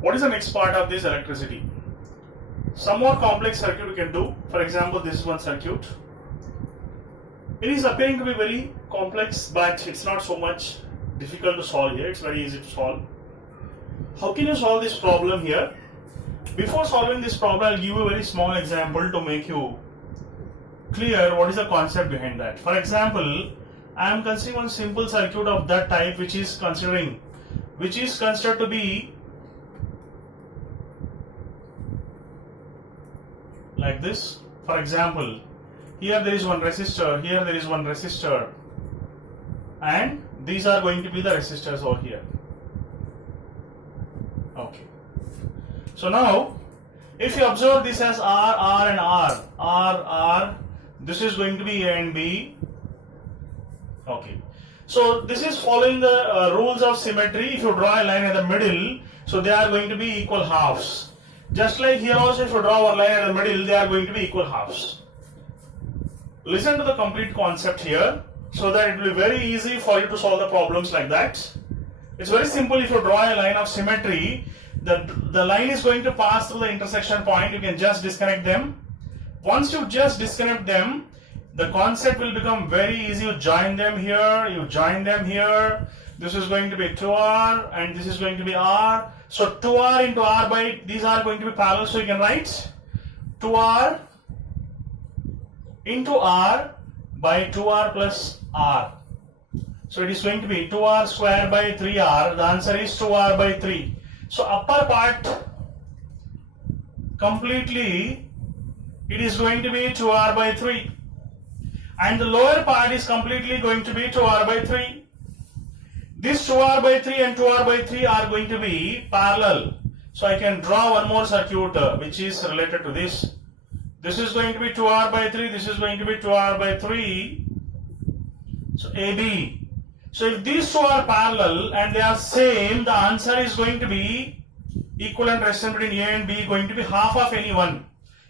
What is the next part of this electricity? Some more complex circuit we can do. For example, this is one circuit. It is appearing to be very complex, but it's not so much difficult to solve here. It's very easy to solve. How can you solve this problem here? Before solving this problem, I'll give you a very small example to make you clear what is the concept behind that. For example, I am considering one simple circuit of that type which is considered to be like this. For example, here there is one resistor, here there is one resistor, and these are going to be the resistors over here. Okay. So now, if you observe this as R and R, this is going to be A and B. Okay. So this is following the rules of symmetry. If you draw a line in the middle, so they are going to be equal halves. Just like here also, if you draw a line in the middle, they are going to be equal halves. Listen to the complete concept here, so that it will be very easy for you to solve the problems like that. It's very simple. If you draw a line of symmetry, the line is going to pass through the intersection point. You can just disconnect them. Once you just disconnect them, the concept will become very easy. You join them here, you join them here. This is going to be 2R and this is going to be R. So 2R into R by, these are going to be parallel, so you can write 2R into R by 2R plus R. So it is going to be 2R square by 3R. The answer is 2R by 3. So upper part completely, it is going to be 2R by 3. And the lower part is completely going to be 2R by 3. This 2R by 3 and 2R by 3 are going to be parallel. So I can draw one more circuit which is related to this. This is going to be 2R by 3, this is going to be 2R by 3. So AB. So if these two are parallel and they are same, the answer is going to be equivalent resistance between A and B going to be half of any one.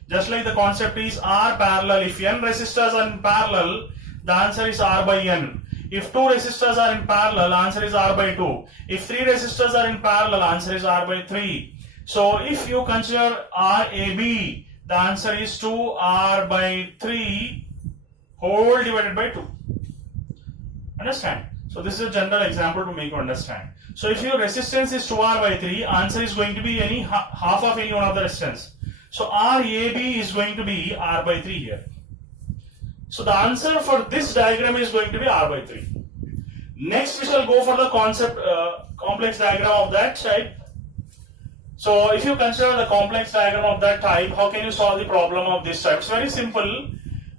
Just like the concept is R parallel. If n resistors are in parallel, the answer is R by n. If 2 resistors are in parallel, answer is R by 2. If 3 resistors are in parallel, answer is R by 3. So if you consider RAB, the answer is 2R by 3 whole divided by 2. Understand? So this is a general example to make you understand. So if your resistance is 2R by 3, answer is going to be any half of any one of the resistance. So RAB is going to be R by 3 here. So the answer for this diagram is going to be R by 3. Next we shall go for the concept complex diagram of that type. So if you consider the complex diagram of that type, how can you solve the problem of this type? It's very simple.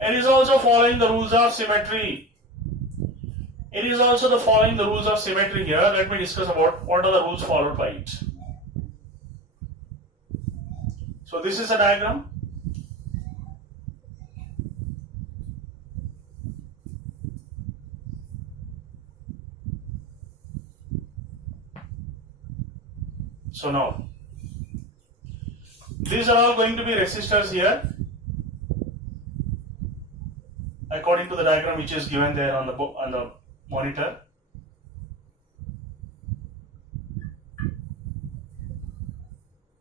It is also following the rules of symmetry. It is also the following the rules of symmetry here. Let me discuss about what are the rules followed by it. So this is a diagram. So now, these are all going to be resistors here, according to the diagram which is given there on the monitor.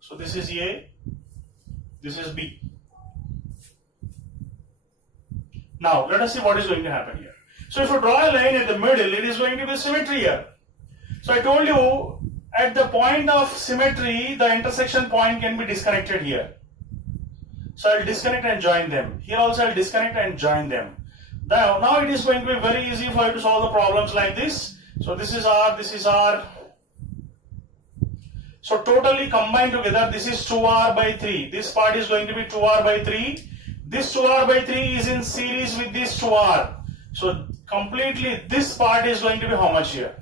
So this is A, this is B. Now let us see what is going to happen here. So if you draw a line at the middle, it is going to be symmetry here. So I told you at the point of symmetry, the intersection point can be disconnected here. So I'll disconnect and join them. Here also I'll disconnect and join them. Now it is going to be very easy for you to solve the problems like this. So this is R, this is R. So totally combined together, this is 2R by 3. This part is going to be 2R by 3. This 2R by 3 is in series with this 2R. So completely this part is going to be how much here?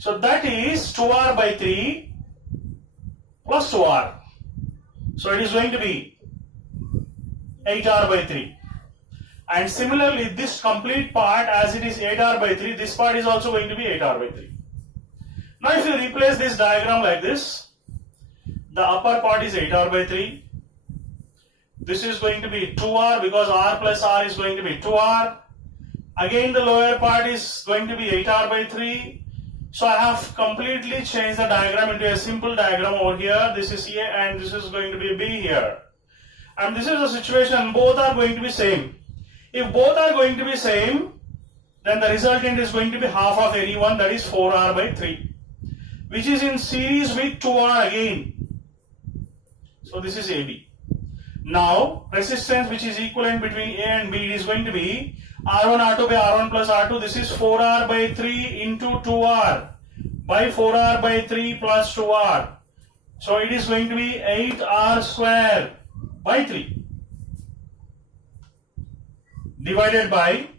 So that is 2R by 3 plus 2R. So it is going to be 8R by 3. And similarly, this complete part, as it is 8R by 3, this part is also going to be 8R by 3. Now if you replace this diagram like this, the upper part is 8R by 3. This is going to be 2R because R plus R is going to be 2R. Again the lower part is going to be 8R by 3. So I have completely changed the diagram into a simple diagram over here. This is A and this is going to be B here. And this is the situation, both are going to be same. If both are going to be same, then the resultant is going to be half of any one, that is 4r by 3, which is in series with 2r again. So this is AB. Now resistance which is equivalent between A and B is going to be R1 R2 by R1 plus R2. This is 4r by 3 into 2r by 4r by 3 plus 2r. So it is going to be 8r square by 3 divided by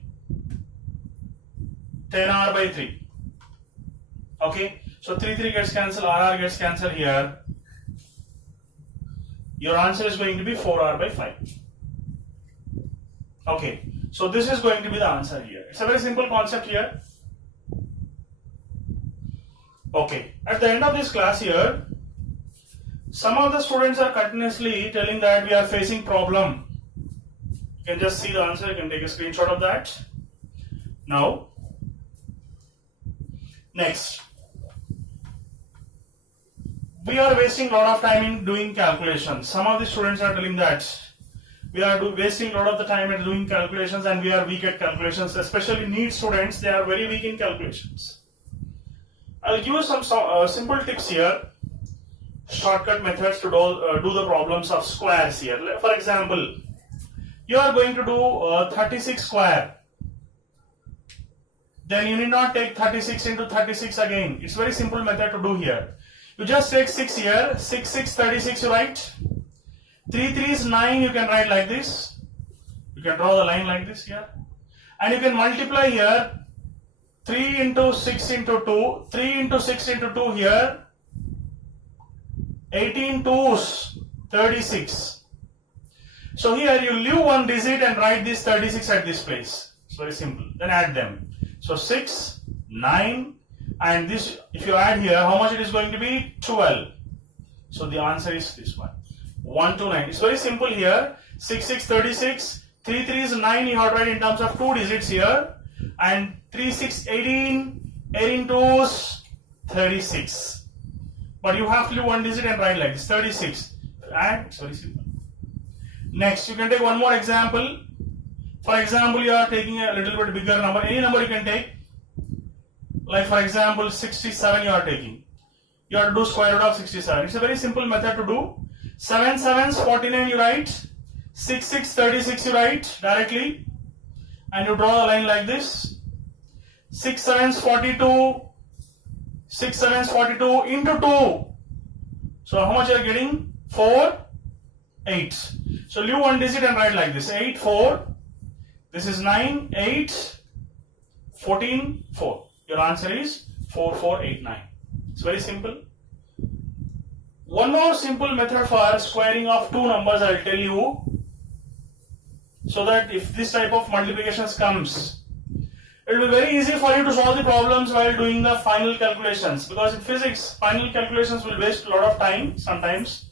10r by 3. Okay, so 3 gets cancelled, RR gets cancelled here. Your answer is going to be 4r by 5. Okay, so this is going to be the answer here. It's a very simple concept here. Okay, at the end of this class here, some of the students are continuously telling that we are facing problem. You can just see the answer, you can take a screenshot of that. Now, next, we are wasting a lot of time in doing calculations. Some of the students are telling that we are wasting a lot of the time in doing calculations and we are weak at calculations, especially NEET students, they are very weak in calculations. I'll give you some simple tips here, shortcut methods to do the problems of squares here. For example, you are going to do 36 square. Then you need not take 36 into 36 again. It's very simple method to do here. You just take 6 here, 6, 6, 36 you write. 3, 3 is 9, you can write like this. You can draw the line like this here. And you can multiply here, 3 into 6 into 2, 3 into 6 into 2 here, 18 2s, 36. So here you leave one digit and write this 36 at this place. It's very simple. Then add them. So 6, 9, and this, if you add here, how much it is going to be? 12. So the answer is this one. 1 to 9. It's very simple here. 6, 6, 36. 3, 3 is 9. You have to write in terms of 2 digits here. And 3, 6, 18. 18 2s, 36. But you have to leave one digit and write like this. 36. And it's very simple. Next, you can take one more example. For example, you are taking a little bit bigger number. Any number you can take. Like for example, 67 you are taking. You have to do square root of 67. It's a very simple method to do. 7 7s 49 you write. 6 6 36 you write directly. And you draw a line like this. 6 7s 42. 6 7s 42 into 2. So how much you are getting? 4 8. So leave one digit and write like this. 8 4. This is 9 8 14 4. Your answer is 4489. It's very simple. One more simple method for squaring of two numbers I will tell you, so that if this type of multiplications comes, it will be very easy for you to solve the problems while doing the final calculations, because in physics final calculations will waste a lot of time sometimes.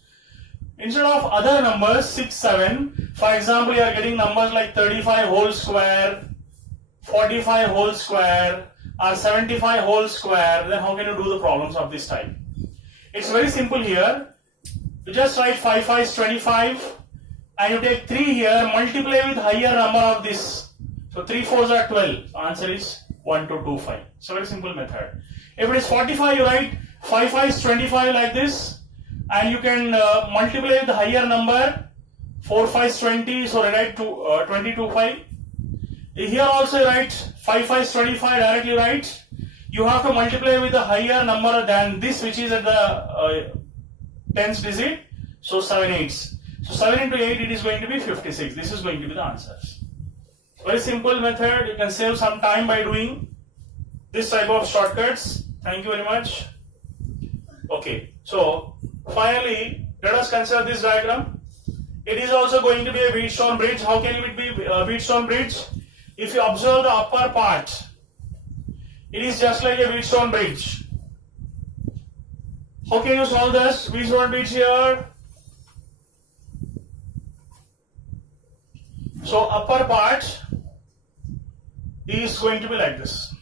Instead of other numbers 6 7, for example, you are getting numbers like 35 whole square, 45 whole square, or 75 whole square, then how can you do the problems of this type? It's very simple here. You just write 5 5 is 25 and you take 3 here, multiply with higher number of this. So 3 4s are 12. So answer is 1225. It's a very simple method. If it is 45, you write 5 5 is 25 like this, and you can multiply with the higher number. 4 5 is 20, so write 225. Here also write 5 5 is 25, directly write. You have to multiply with a higher number than this, which is at the tens digit. So 7 8s. So 7 into 8, it is going to be 56. This is going to be the answers. Very simple method. You can save some time by doing this type of shortcuts. Thank you very much. Okay. So finally, let us consider this diagram. It is also going to be a Wheatstone bridge. How can it be a Wheatstone bridge? If you observe the upper part, it is just like a Wheatstone bridge. How can you solve this Wheatstone bridge here? So upper part is going to be like this.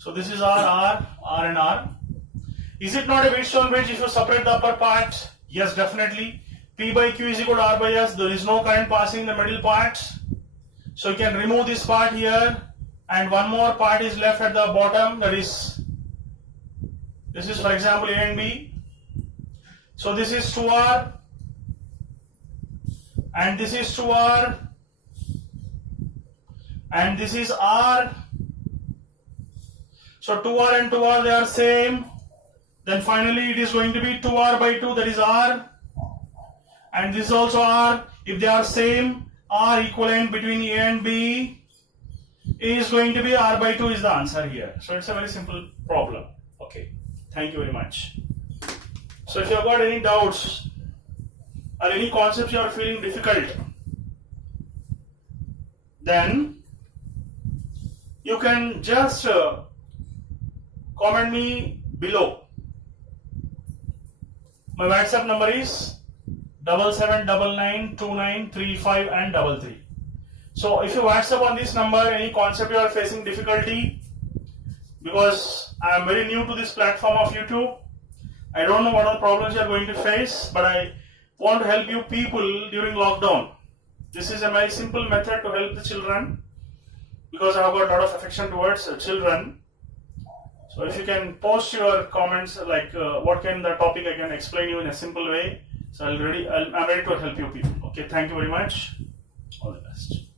So this is R and R. Is it not a Wheatstone bridge if you separate the upper part? Yes, definitely. P by Q is equal to R by S. There is no current passing in the middle part. So you can remove this part here, and one more part is left at the bottom. That is, this is for example A and B. So this is 2R, and this is 2R, and this is R. So 2R and 2R, they are same. Then finally it is going to be 2R by 2, that is R, and this is also R. If they are same, R equivalent between A and B is going to be R by 2 is the answer here. So it's a very simple problem. Okay, thank you very much. So if you have got any doubts or any concepts you are feeling difficult, then you can just comment me below. My WhatsApp number is 77992935 and 33. So if you WhatsApp on this number any concept you are facing difficulty, because I am very new to this platform of YouTube, I don't know what are the problems you are going to face, but I want to help you people during lockdown. This is a very simple method to help the children, because I have got a lot of affection towards children. So if you can post your comments like what can the topic I can explain you in a simple way. So I'm ready to help you people. Okay, thank you very much. All the best.